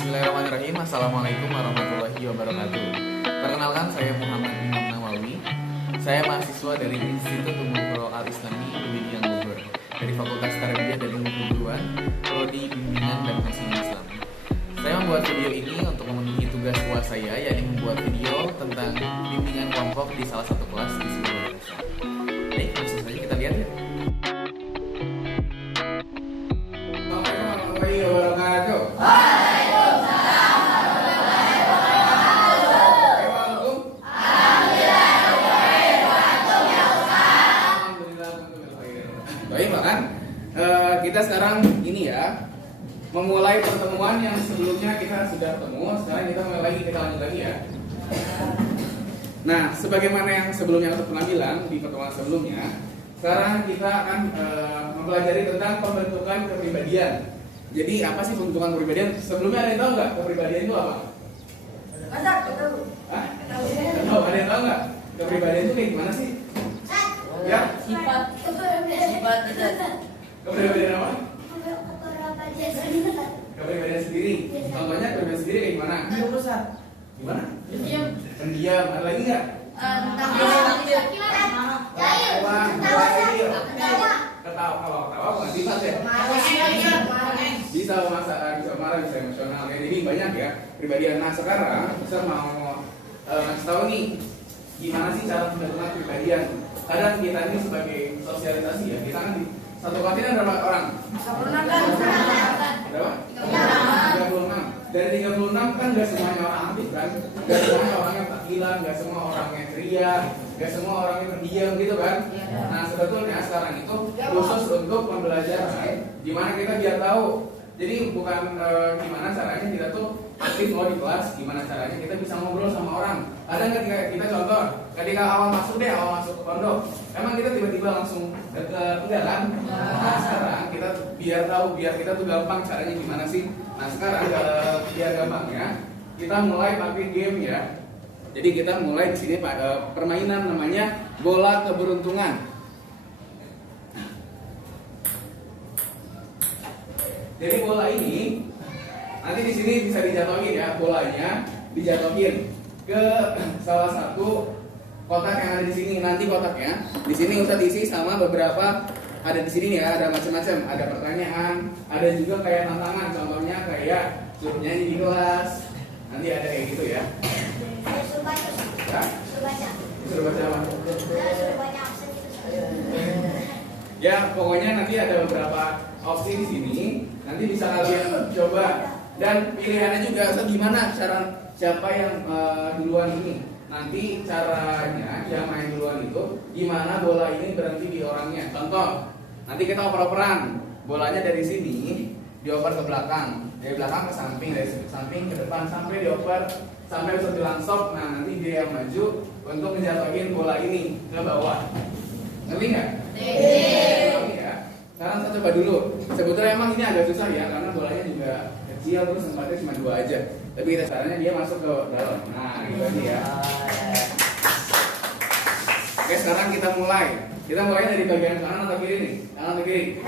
Bismillahirrahmanirrahim. Assalamualaikum warahmatullahi wabarakatuh. Perkenalkan, saya Muhammad Imam Nawawi. Saya mahasiswa dari Institut Umum Al-Islami Widya Bogor dari Fakultas Tarbiyah dan Ilmu Keguruan, Prodi Bimbingan dan Kajian Islam. Saya membuat video ini untuk memenuhi tugas UAS saya, yakni membuat video tentang bimbingan kelompok di salah satu kelas di seluruh Indonesia. Baik, langsung saja kita lihat ya. Assalamualaikum warahmatullahi wabarakatuh. Kita sekarang ini ya memulai pertemuan yang sebelumnya kita sudah ketemu. Sekarang kita mulai lagi, kita lanjut lagi ya. Nah, sebagaimana yang sebelumnya aku pernah bilang di pertemuan sebelumnya, sekarang kita akan mempelajari tentang pembentukan kepribadian. Jadi apa sih pembentukan kepribadian? Sebelumnya ada yang tahu nggak kepribadian itu apa? Tahu? Ada yang tahu nggak kepribadian itu kayak gimana sih? Ya? Sifat. Kepribadian apa? Kepribadian sendiri. Contohnya kepribadian sendiri kayak gimana? Gimana? Pendiam. Ada lagi nggak? Ketawa. Kalau ketawa bukan sifat ya? Bisa marah, bisa emosional. Jadi banyak ya kepribadian. Nah sekarang saya mau ngasih tahu nih gimana sih cara pembentukan kepribadian. Kadang kita ini sebagai sosialisasi ya, kita kan di satu kelas ini ada berapa orang? 36. Berapa? 36. Dari 36 kan gak semuanya orang aktif kan? Gak semuanya orang yang takilan, gak semua orang yang ceria, gak semua orang yang pendiam gitu kan? Nah sebetulnya sekarang itu khusus untuk pembelajaran gimana kita biar tahu. Jadi bukan gimana caranya kita tuh aktif di kelas, gimana caranya kita bisa ngobrol sama orang. Ada nggak kita contoh, ketika awal masuk ke pondok, emang kita tiba-tiba langsung deket, enggak kan? Nah sekarang kita biar tahu, biar kita tuh gampang caranya gimana sih. Nah sekarang biar gampangnya, kita mulai pakai game ya. Jadi kita mulai di sini pada permainan namanya bola keberuntungan. Jadi bola ini nanti di sini bisa dijatuhin ya, bolanya dijatuhin ke salah satu kotak yang ada di sini. Nanti kotaknya di sini Ustadz isi sama beberapa ada di sini nih ya, ada macam-macam, ada pertanyaan, ada juga kayak tantangan, contohnya kayak suruh nyanyi di kelas. Nanti ada kayak gitu ya. Suruh baca apa? Ya pokoknya nanti ada beberapa opsi di sini. Nanti bisa kalian coba dan pilihannya juga gimana cara siapa yang duluan ini. Nanti caranya yang main duluan itu gimana bola ini berhenti di orangnya. Contoh, nanti kita oper-operan. Bolanya dari sini dioper ke belakang, dari belakang ke samping, dari samping ke depan sampai dioper sampai bisa bilang stop. Nah nanti dia yang maju untuk menjatuhin bola ini ke bawah. Ngerti nggak? Ngerti ya. Sekarang saya coba dulu. Sebetulnya emang ini agak susah ya karena bolanya juga kecil, terus tempatnya cuma 2 aja. Tapi kita caranya dia masuk ke dalam. Nah, gitu aja ya. Oke, sekarang kita mulai. Kita mulai dari bagian kanan atau kiri nih? Kanan atau kiri?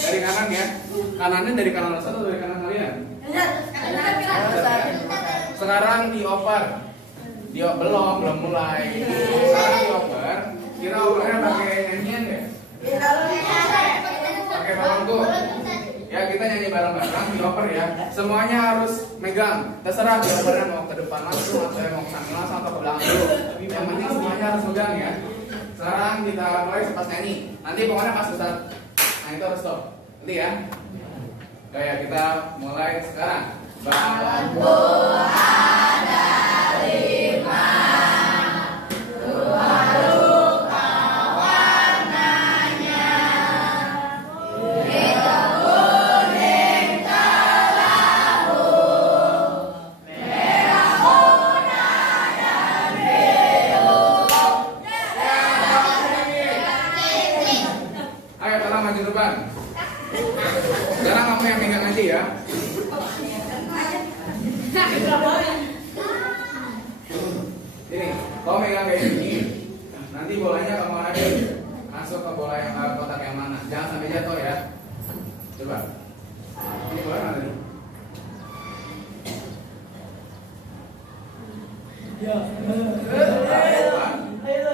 Dari kanan ya. Kanannya dari kanan satu atau dari kanan kalian? Sekarang dioper. Belum mulai. Sekarang dioper. Kita opernya pakai nyanyian ya? Pakai bangku. Ya kita nyanyi bareng-bareng dioper ya. Semuanya harus megang. Terserah diopernya mau ke depan langsung atau mau ke samping langsung atau ke belakang dulu. Yang penting semuanya harus megang ya. Sekarang kita mulai pas nyanyi. Nanti pokoknya pas besar. Nah itu harus stop. Nanti ya. Kayak kita mulai sekarang. Bangku ada 5. Sekarang kamu yang megang aja ya. Ini, kamu megang kayak gini. Nanti bolanya kamu arahin masuk ke bola yang kotak yang mana. Jangan sampai jatuh ya. Coba. Ini boleh nggak tadi? Ya. Ayo.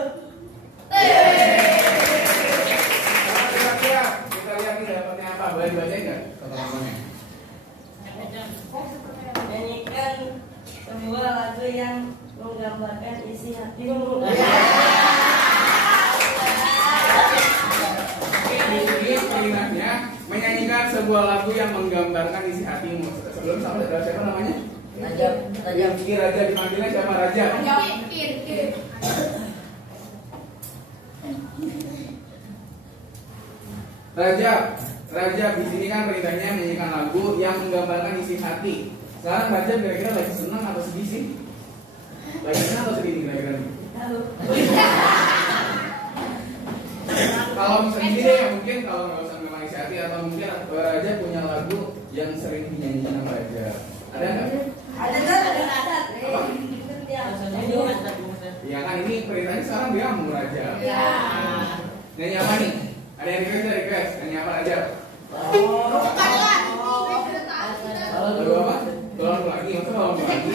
Kita lihat nih dapatnya apa? Boleh dibacain nggak teman-temannya? Nyanyikan sebuah lagu yang menggambarkan isi hatimu. Ini kalimatnya menyanyikan sebuah lagu yang menggambarkan isi hatimu. Sebelum sampai ada siapa namanya? Raja. Ini Raja, dipanggilnya siapa Raja? Raja di sini kan perintahnya menyanyikan lagu yang menggambarkan isi hati. Sekarang Raja kira-kira lagi senang atau sedih sih? Lagi senang atau sedih kira-kira? Kalau misalnya deh ya mungkin kalau nggak usah memang isi hati atau mungkin Raja punya lagu yang sering dinyanyikan sama Raja. Ada nggak? Ada kan? Apa? Ya kan ini perintahnya sekarang dia mau Raja. Ya. Nyanyi apa nih? Ada yang request? Nyanyi apa Raja? Lagu apa? Tolong lagi, masa tolong lagi?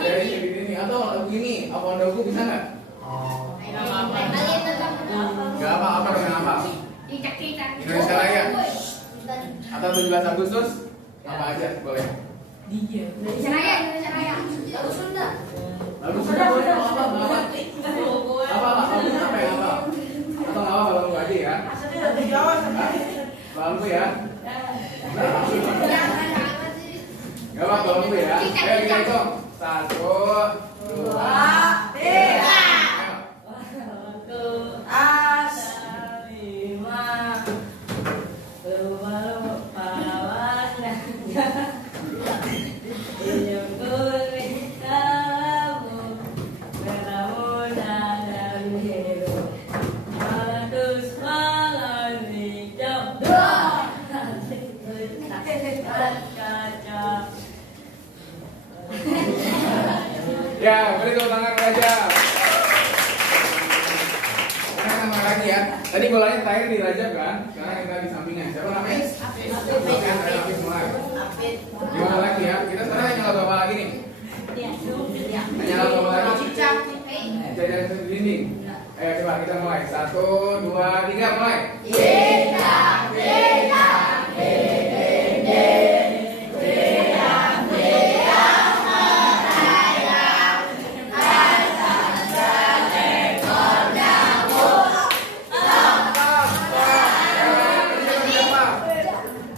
Dari ini atau lagu ini? Apa lagu bisa nggak? Gak apa dengan apa? Indonesia Raya atau 17 Agustus? Apa aja boleh? Lagu Sunda boleh apa? Apa ya apa? Atau nggak apa lagu aja ya? Lagu ya? Gak apa lagu ya? Ayo kita hitung 1, 2, 3. Ya, beri tepuk tangan Raja. Kita sama lagi ya. Tadi bolanya terakhir di Raja kan? Sekarang kita di sampingnya. Siapa namanya? Apit mulai. Gimana lagi ya? Kita sekarang hanya lagu apa lagi nih? Hanya lagu apa lagi? Jajan di dinding. Ayo coba kita mulai. 1, 2, 3 mulai.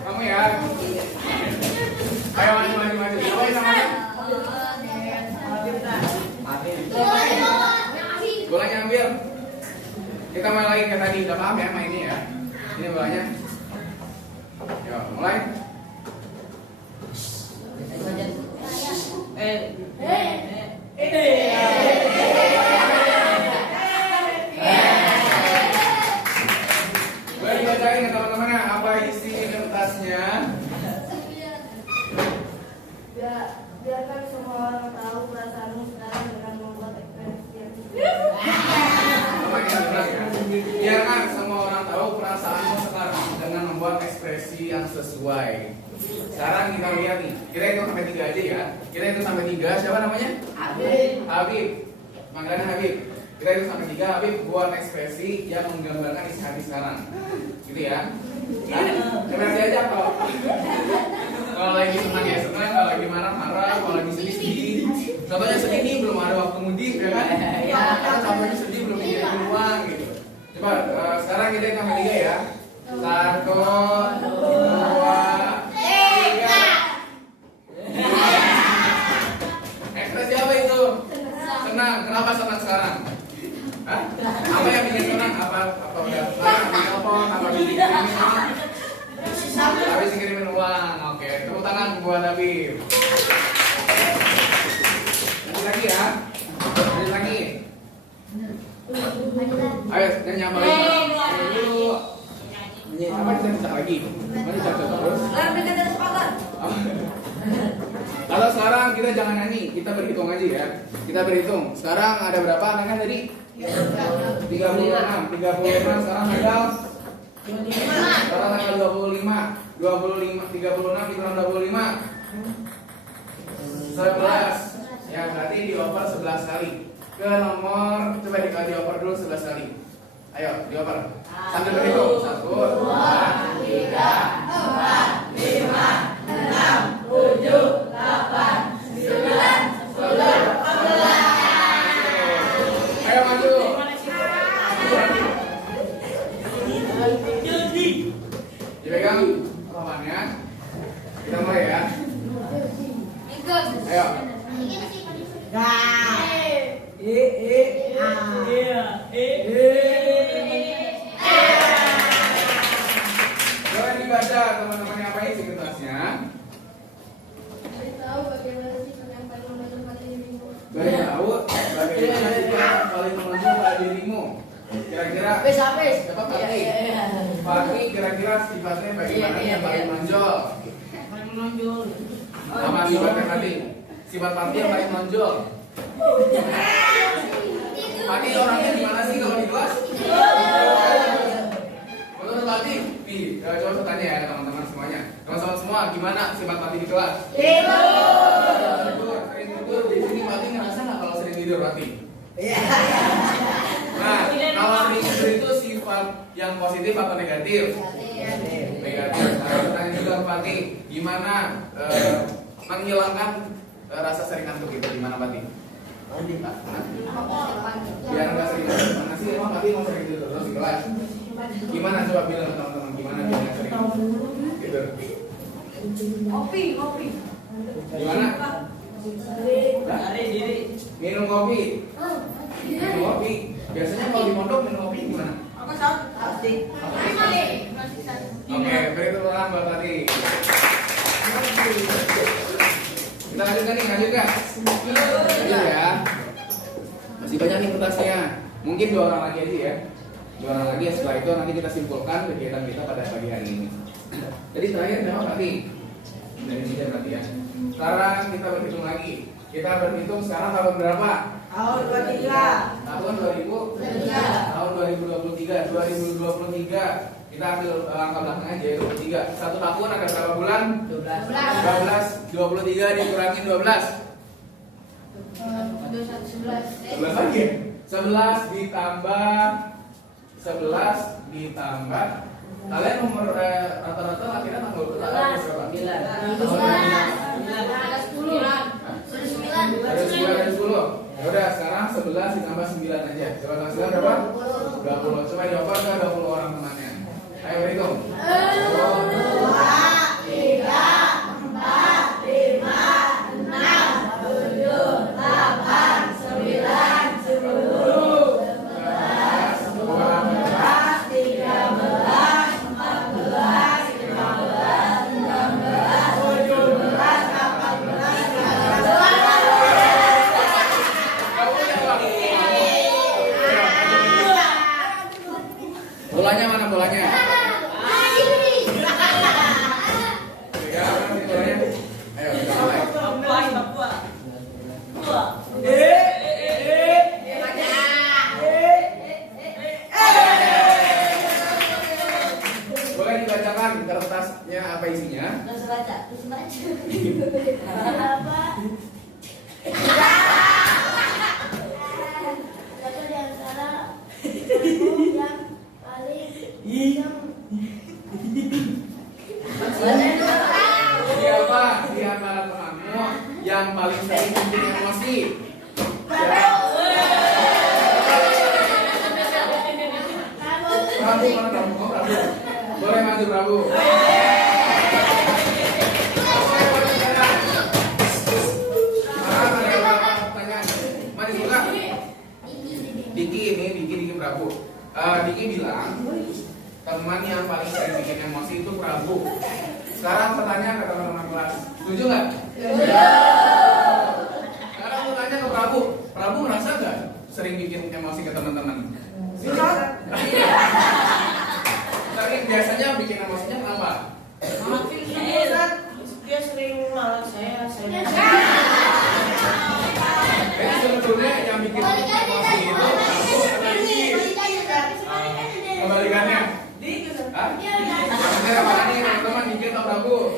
Kamu ya. Ayo maju. Siapa yang namanya? Bolanya ambil. Kita mulai lagi kayak tadi. Udah paham ya mainnya ya? Ini bolanya. Yo, mulai. Boleh dibacain ke teman-temannya apa isi kertasnya? Biarkan semua orang tahu perasaanmu sekarang dengan membuat ekspresi yang Biarkan semua orang tahu perasaanmu sekarang dengan membuat ekspresi yang sesuai. Sekarang kita lihat nih, kita hitung sampai 3 aja ya. Kita hitung sampai 3. Siapa namanya? Habib. Panggilannya Habib. Kita hitung sampai 3. Habib buat ekspresi yang menggambarkan isi hati sekarang. Gitu ya. Ekspresi aja kalau lagi senang ya senang, kalau lagi marah, kalau lagi sedih. Contohnya sedih nih belum ada waktu mudik ya kan? Karena contohnya sedih belum ngirim uang gitu. Coba sekarang kita hitung sampai 3 ya. 1, 2, 3. Ekspresi apa itu? Senang. Kenapa senang sekarang? Hah? Apa yang bikin senang? Apa udah telepon? Apa bikin habis ngirimin uang? Oke, tepuk tangan buat Habib. Lanjut lagi ya. Lanjut lagi. Ayo, nyanyi apa lagi? Dulu. Nyanyi apa kita bisa lagi? Mana bisa terus? Kalau sekarang kita jangan nyanyi, kita berhitung aja ya. Kita berhitung. Sekarang ada berapa angka tadi? 36. Sekarang tanggal 25. 25, 36 dikurang 25. 11. Ya, berarti dioper 11 kali. Ke nomor, coba dioper dulu 11 kali. Ayo, dioper. Sambil berhitung. 1, 2, 3, 4, 5, 6, 7, 8, 9, 10, 11. Ayo maju. Dipegang romannya. Kita mulai ya. Ayo. Boleh dibaca teman-teman yang apa isi kertasnya? Tahu bagaimana sifat yang paling menonjol pada dirimu. Tahu bagaimana sifat yang paling menonjol pada dirimu? Kira-kira siapa Fatih? Fatih kira-kira sifatnya bagaimana yang paling menonjol? Apa sifatnya Fatih? Sifat Fatih yang paling menonjol. Fatih orangnya gimana sih kalau di kelas? Menurut Fatih, nih coba tanya ya teman-teman semuanya. Teman-teman semua, gimana sifat Fatih di kelas? Tidur, sering tidur. Di sini Fatih ngerasa nggak kalau sering tidur Fatih? Nah, kalau sering tidur itu sifat yang positif atau negatif? Negatif. Nah, pertanyaan juga Fatih, gimana menghilangkan rasa sering ngantuk itu? Gimana Fatih? Biar nggak sering tidur. Mana sih emang Fatih mau sering tidur terus di kelas? Gimana coba bilang ke teman-teman gimana biar nggak sering tidur? Kopi. Gimana? Minum kopi. Minum kopi. Biasanya kalau di pondok minum kopi gimana? Oke, beri tepuk tangan buat Fatih. Kita lanjutkan nih, lanjutkan ya. Masih banyak nih kertasnya. Mungkin 2 orang lagi aja ya. 2 orang lagi, setelah itu nanti kita simpulkan kegiatan kita pada pagi hari ini. Jadi terakhir siapa Fatih? Dari sini berarti ya. Sekarang kita berhitung lagi. Kita berhitung sekarang tahun berapa? Tahun 23. Tahun 2023. Tahun 2023. 2023. Kita ambil angka belakangnya aja 23. Satu tahun ada berapa bulan? 12. 23 dikurangin 12. 11 lagi. 11 ditambah 11 ditambah. Kalian nomor rata-rata akhirnya tanggal berapa? Ada 10. Ya udah, sekarang 11 ditambah 9 aja. Coba tambah 9 berapa? 20. Coba dioper ke 20 orang temannya. Ayo berhitung. 2, 3, 4, 5, 6, 7, 8, 9, 10, 11, 12, 13, 14, 15, 16, 17, 18, 19. Bolanya mana bolanya? Ya, mana bolanya? Ayo kita mulai. Boleh dibacakan kertasnya apa isinya? Satu di antara yang paling Siapa di antara temanmu yang paling sering bikin emosi? Prabu, mana Prabu? Oh, Prabu. Boleh maju Prabu. Diki Prabu. Diki bilang teman yang paling sering bikin emosi itu Prabu. Sekarang pertanyaan ke teman-teman kelas, setuju nggak? Sekarang aku tanya ke Prabu. Prabu merasa nggak sering bikin emosi ke teman-teman? Tapi biasanya bikin emosinya kenapa? Dia sering nolak saya. Jadi sebetulnya yang bikin emosi itu Prabu atau Diki? Kembalikannya. Hah? Maksudnya apa nih teman-teman? Pak Prabu?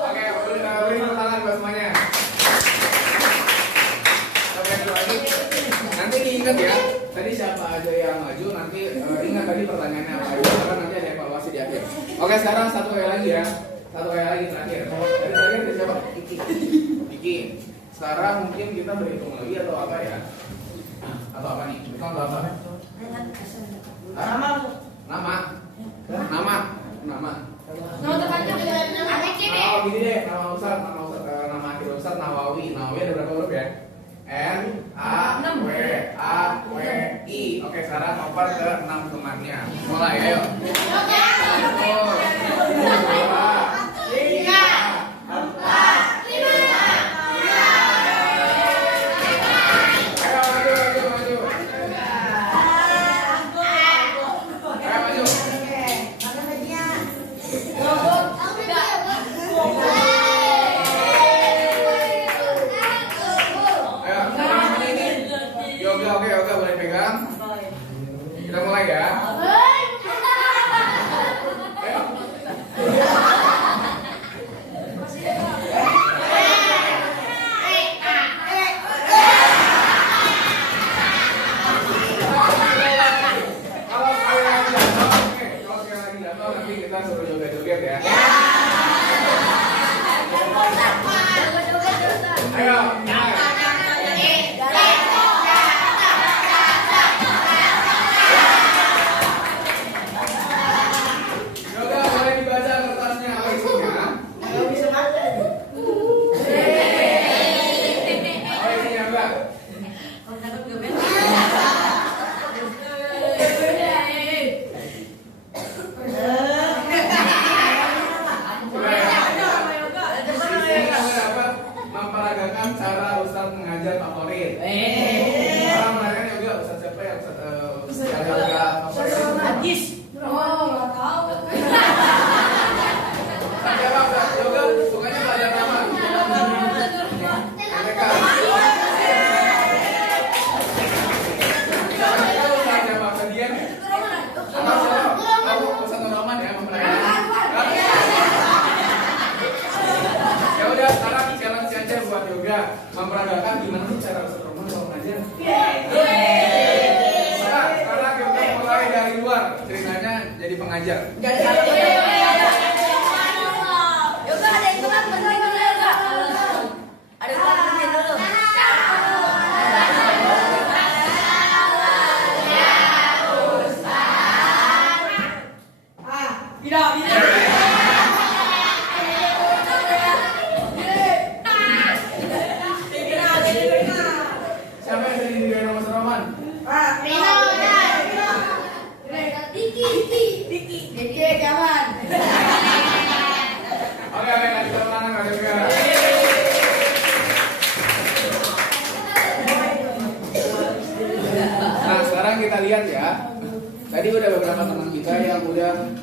Oke, beri tepuk tangan buat semuanya. Oke, lagi. Nanti diingat ya. Tadi siapa aja yang maju, nanti ingat tadi pertanyaannya apa aja, karena nanti ada evaluasi di akhir. Oke, sekarang satu kali lagi ya. Satu kali lagi terakhir. Tadi terakhir dari siapa? Kiki. Sekarang mungkin kita berhitung lagi atau apa ya? Atau apa nih? Kita atau apa? Nama. Oh gini deh, nama Ustaz, nama akhir Ustaz Nawawi. Nawawi ada berapa huruf ya? N A W A W I. Oke, sekarang oper ke 6 temannya. Mulai, ayo. 1, 2, 3, 4, 5. Ayo maju. Ayo maju. Yoga boleh pegang. Kita mulai ya. Ayo. Kalau sekali lagi jatuh, oke. Kalau sekali lagi jatuh, nanti kita suruh joget-joget ya. Ayo. Cara Ustaz mengajar favorit. Orang mereka juga Ustaz siapa ya? Ustaz favorit. Hadis. Nggak tahu. Siapa Ustaz? Yoga sukanya belajar nama. MTK. Ustaz siapa? Ustaz Dian ya? Atau siapa? Kamu Ustaz Nurroman ya mempelajari. Ya udah, sekarang challenge aja buat Yoga memperagakan gimana sih cara Ustaz Nurroman kalau ngajar. Sekarang Yoga mulai dari luar, ceritanya jadi pengajar. Yoga ada yang telat bentar dulu Yoga. Ada yang telat bentar dulu. Siapa yang jadi diri nama Ustaz Nurroman? Diki, jangan. Oke, kasih tepuk tangan Kak Yoga. Nah, sekarang kita lihat ya. Tadi udah beberapa teman kita yang udah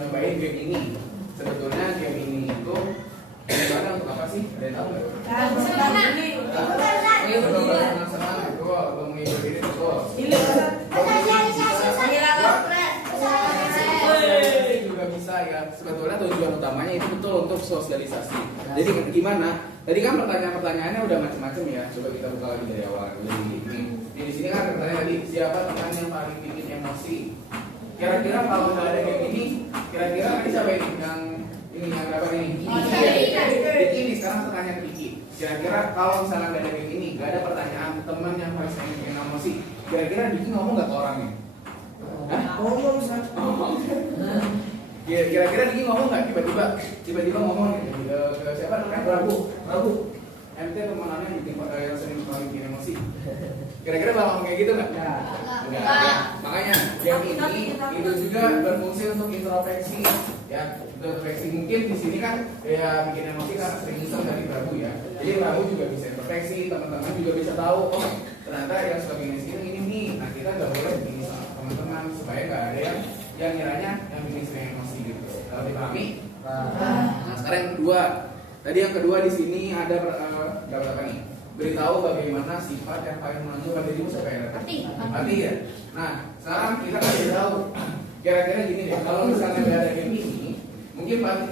nyobain game ini. Sebetulnya game ini itu gimana untuk apa sih? Ada yang tahu nggak? Ini untuk senang-senang betul, untuk menghibur diri betul. Sosialisasi juga bisa ya. Sebetulnya tujuan utamanya itu betul untuk sosialisasi. Jadi gimana? Tadi kan pertanyaan-pertanyaannya udah macam-macam ya. Coba kita buka lagi dari awal. Jadi di sini kan pertanyaan tadi, siapa teman yang paling bikin emosi? Kira-kira kalau nggak ada game ini, kira-kira tadi siapa ini yang berapa ini? Diki ini sekarang tanya ke Diki. Kira-kira kalau misalnya nggak ada game ini, nggak ada pertanyaan teman yang paling sering bikin emosi, kira-kira Diki ngomong nggak ke orangnya? Ngomong Ustaz. Kira-kira Diki ngomong nggak tiba-tiba ngomong ke siapa namanya? Prabu. MT temanannya yang bikin yang sering paling bikin emosi. Kira-kira bakal ngomong kayak gitu nggak? Enggak. Makanya game ini itu juga berfungsi untuk introspeksi ya. Introspeksi mungkin di sini kan ya bikin emosi karena sering iseng dari Prabu ya. Jadi Prabu juga bisa introspeksi, teman-teman juga bisa tahu oh ternyata yang suka bikin ini nih. Nah kita nggak boleh begini sama teman-teman supaya nggak ada yang kiranya yang bikin sering emosi gitu. Kalau dipahami? Nah sekarang yang kedua. Tadi yang kedua di sini ada berapa nih? beritahu bagaimana sifat yang paling menonjol pada dirimu siapa ya? Pati ya. Nah, sekarang kita kasih tahu. Kira-kira gini deh, kalau misalnya nggak ada game ini, mungkin Pati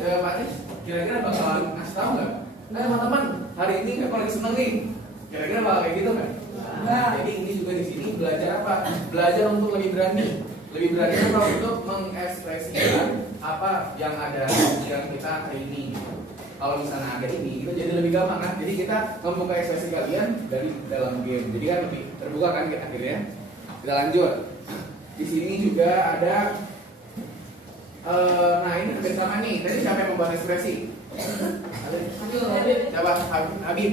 kira-kira bakalan ngasih tahu nggak? Teman-teman, hari ini aku lagi seneng nih. Kira-kira bakal kayak gitu kan? Nah, jadi ini juga di sini belajar apa? Belajar untuk lebih berani apa untuk mengekspresikan apa yang ada di pikiran kita hari ini. Kalau misalnya ada ini, itu jadi lebih gampang kan? Jadi kita membuka ekspresi kalian dari dalam game. Jadi kan lebih terbuka kan akhirnya. Kita lanjut. Di sini juga ada, nah ini hampir sama nih. Tadi siapa yang membuat ekspresi? Siapa? Habib.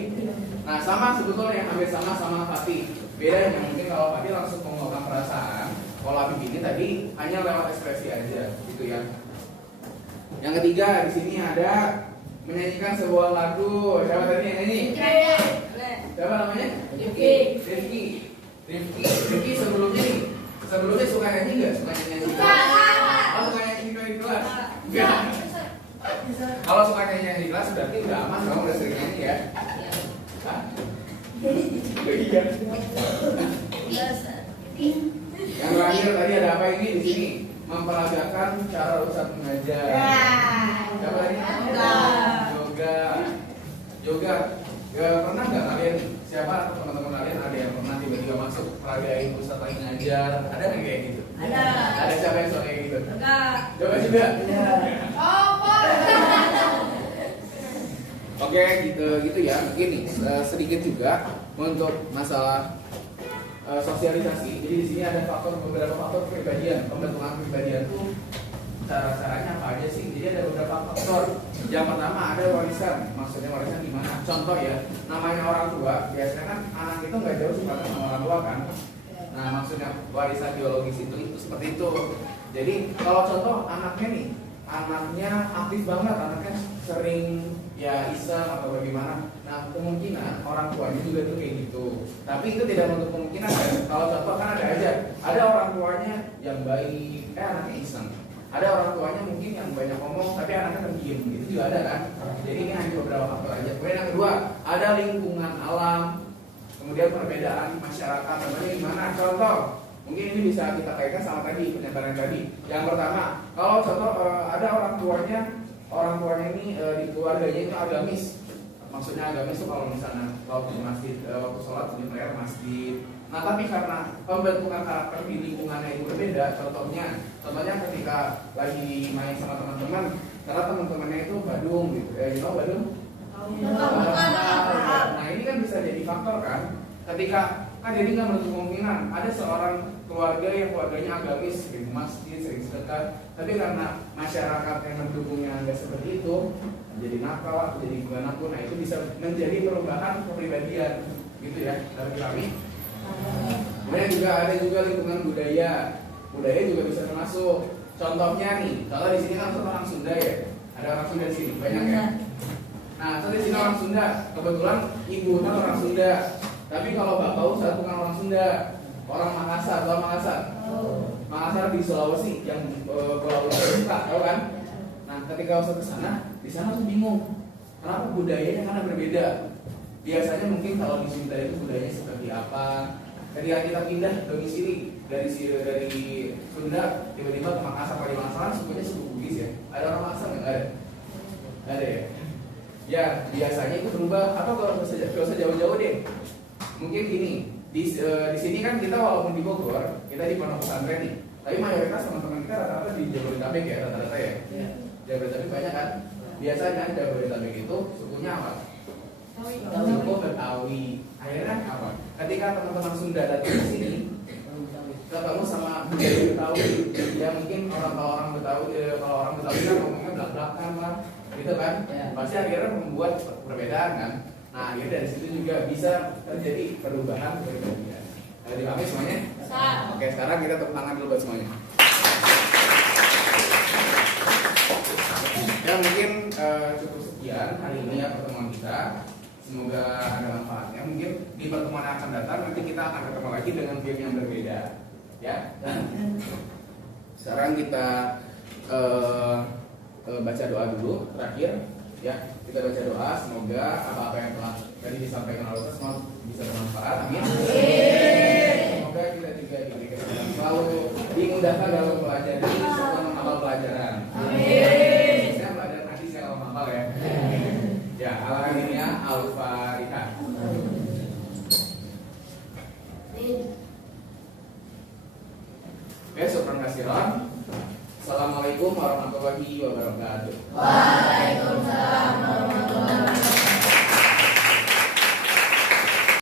Nah sama sebetulnya hampir sama Fatih. Bedanya mungkin kalau Fatih langsung mengungkapkan perasaan. Kalau Habib ini tadi hanya lewat ekspresi aja, gitu ya. Yang ketiga di sini ada menyanyikan sebuah lagu. Siapa tadi yang nyanyi? Siapa namanya? Rifki sebelumnya suka nyanyi nggak? Suka nyanyi di kelas? Oh, suka nyanyi di kelas? Enggak. Kalau suka nyanyi di kelas berarti udah aman, kamu udah sering nyanyi ya? Hah? Iya. Yang terakhir tadi ada apa ini di sini? Memperagakan cara Ustadz mengajar. Siapa tadi? Yoga. Pernah nggak kalian? Siapa atau teman-teman kalian ada yang pernah tiba-tiba masuk peragain Ustadz lagi ngajar? Ada nggak kayak gitu? Ada. Ada siapa yang suka kayak gitu? Enggak. Coba juga. Oke, gitu ya. Mungkin nih sedikit juga untuk masalah sosialisasi. Jadi di sini ada beberapa faktor kepribadian, pembentukan kepribadian itu cara-caranya apa aja sih? Jadi ada beberapa faktor. Yang pertama ada warisan. Maksudnya warisan gimana? Contoh ya, namanya orang tua, biasanya kan anak itu nggak jauh suka sama orang tua kan. Nah maksudnya warisan biologis itu seperti itu. Jadi kalau contoh anaknya aktif banget, anaknya sering ya iseng atau bagaimana. Nah kemungkinan orang tuanya juga tuh kayak gitu. Tapi itu tidak menutup kemungkinan kan. Kalau contoh kan ada aja, ada orang tuanya yang baik, anaknya iseng. Ada orang tuanya mungkin yang banyak ngomong tapi anaknya terdiam, itu juga ada kan. Jadi ini hanya beberapa faktor aja. Kemudian yang kedua, ada lingkungan alam, kemudian perbedaan masyarakat. Contohnya gimana? Contoh, mungkin ini bisa kita kaitkan sama tadi pernyataan tadi. Yang pertama, kalau contoh ada orang tuanya ini di keluarganya itu agamis. Maksudnya agamis itu kalau misalnya waktu masjid, waktu sholat di prayer masjid. Nah tapi karena pembentukan karakter di lingkungannya itu berbeda. Contohnya ketika lagi main sama teman-teman, karena teman-temannya itu Badung gitu. Badung? Nah ini kan bisa jadi faktor kan. Ketika jadi nggak menutup kemungkinan ada seorang keluarga yang keluarganya agamis, sering masjid, sering sedekah, tapi karena masyarakat yang mendukungnya nggak seperti itu, jadi nakal atau jadi gimana pun, nah itu bisa menjadi perubahan kepribadian, gitu ya. Dari kami. Kemudian juga ada juga lingkungan budaya juga bisa termasuk. Contohnya nih, kalau di sini kan orang Sunda ya, ada orang Sunda di sini banyak ya. Nah, saya di sini orang Sunda, kebetulan ibu kan orang Sunda. Tapi kalau bapak Ustadz bukan orang Sunda, orang Makassar, tahu Makassar? Makassar di Sulawesi yang Pulau Sumatera, tahu kan? Nah, ketika Ustadz ke sana, di sana tuh bingung. Kenapa budayanya karena berbeda? Biasanya mungkin kalau di Sunda itu budayanya seperti apa? Ketika kita pindah domisili dari Sunda tiba-tiba ke Makassar, pada Makassar sukunya suku Bugis ya. Ada orang Makassar nggak ada? Ada ya. Ya biasanya itu berubah. Atau kalau nggak usah jauh-jauh deh. Mungkin gini, di sini kan kita walaupun di Bogor, kita di pondok pesantren nih. Tapi mayoritas teman-teman kita rata-rata di Jabodetabek ya, rata-rata ya. Jabodetabek banyak kan. Biasanya Jabodetabek itu sukunya apa? Suku Betawi. Akhirnya apa? Ketika teman-teman Sunda datang ke sini, ketemu sama budaya Betawi, ya mungkin orang Betawi kan ngomongnya belak-belakan lah, gitu kan? Pasti akhirnya membuat perbedaan kan. Nah akhirnya dari situ juga bisa terjadi perubahan kepribadian. Dari kami semuanya? Oke, sekarang kita tepuk tangan dulu buat semuanya. Ya mungkin cukup sekian hari ini ya pertemuan kita. Semoga ada manfaatnya. Mungkin di pertemuan yang akan datang nanti kita akan ketemu lagi dengan game yang berbeda. Ya. Sekarang kita baca doa dulu terakhir. Ya, kita baca doa. Semoga apa-apa yang telah tadi disampaikan oleh Ustaz bisa bermanfaat. Amin. Semoga kita juga diberi kesehatan selalu dimudahkan dalam belajar serta menghafal pelajaran. Amin. Saya belajar hadis yang menghafal ya. Ya, al-hadiniya al-fatihah. Oke, syukran kasiran. Assalamualaikum warahmatullahi wabarakatuh. Waalaikumsalam.